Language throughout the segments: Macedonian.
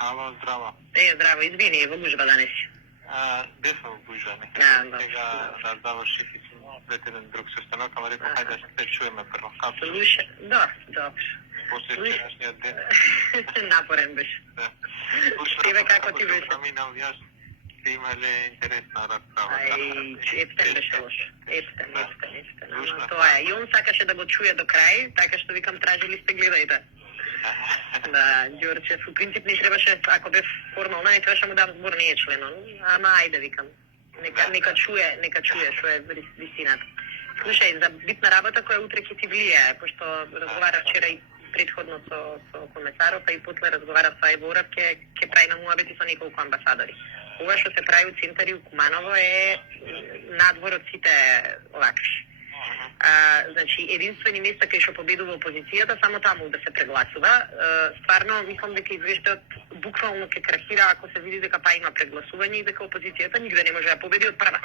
Alo, zdravo. Zdravo, izvini, je v gužba danes. Bil sem v Bužani, tega završil sem spet jedan drug sestanak, ali rekel, hajde, se čujeme prvo. Slušaj, dobro. После вчерашния ден. Naporen biš. Тебе kako ti biš? Заминал јас, сте имале интересна расправа. Ептен беше лош. Ептен. Тоа е. И он сакаше да го чуе до крај, така што викам, тражили сте, гледајте. Да, Ѓорчев, у принцип не требаше, ако бев формално, не требаше му дам збор, не е член, ама ајде, викам. Нека чуе што е висината. Слушај, за битна работа која утре ќе ти влијае, пошто разговарав вчера и предходно со комесаров, а и после разговарав со Ајворов, ќе прави на муабети со неколку амбасадори. Ова што се прави у центари у Куманово е надвор од сите овакви. Значи, единствени места кај што победува опозицијата, само таму да се прегласува. Стварно, мислам дека извештајот буквално ќе крахира ако се види дека па има прегласување и дека опозицијата нигде не може да победи од прва.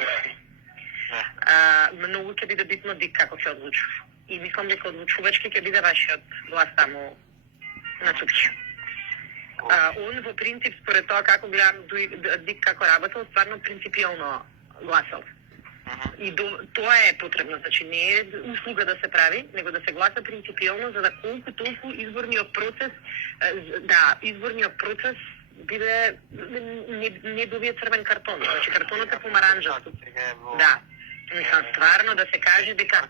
Многу ќе биде битно дик како ќе одлучува. И мислам дека одлучувачки ќе биде вашиот глас таму на Цукчи. Он во принцип, според тоа како гледам дик како работел, стварно принципијално гласал. И тоа е потребно, значи не е услуга да се прави, него да се гласа принципијално за да колку толку изборниот процес биде не добие црвен картон, значи картонот е помаранџав. Да. Мислам, стварно да се каже дека...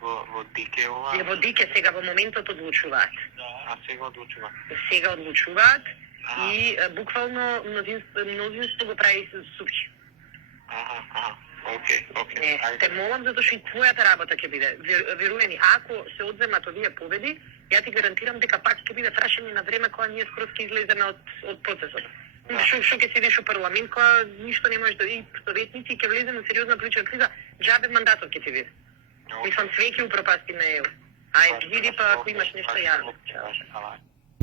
Во Дике ова? Во Дике сега во моментот одлучуваат. Сега одлучуваат и буквално мнозинство го прави Сукчи. Окей. Те молам затоа што и твојата работа ќе биде. Веруј ми, ако се одземат овие победи, ја ти гарантирам дека пак ќе биде прашање на време кога ние скоро ќе излеземе од процесот. Што ќе седиш у парламент кога ништо не можеш да и советници ќе влеземе во сериозна политичка криза, џабе мандатот ќе ти биде. Мислам, све ќе упропасти на ЕУ. Ајде, види па ако имаш нешто јавно.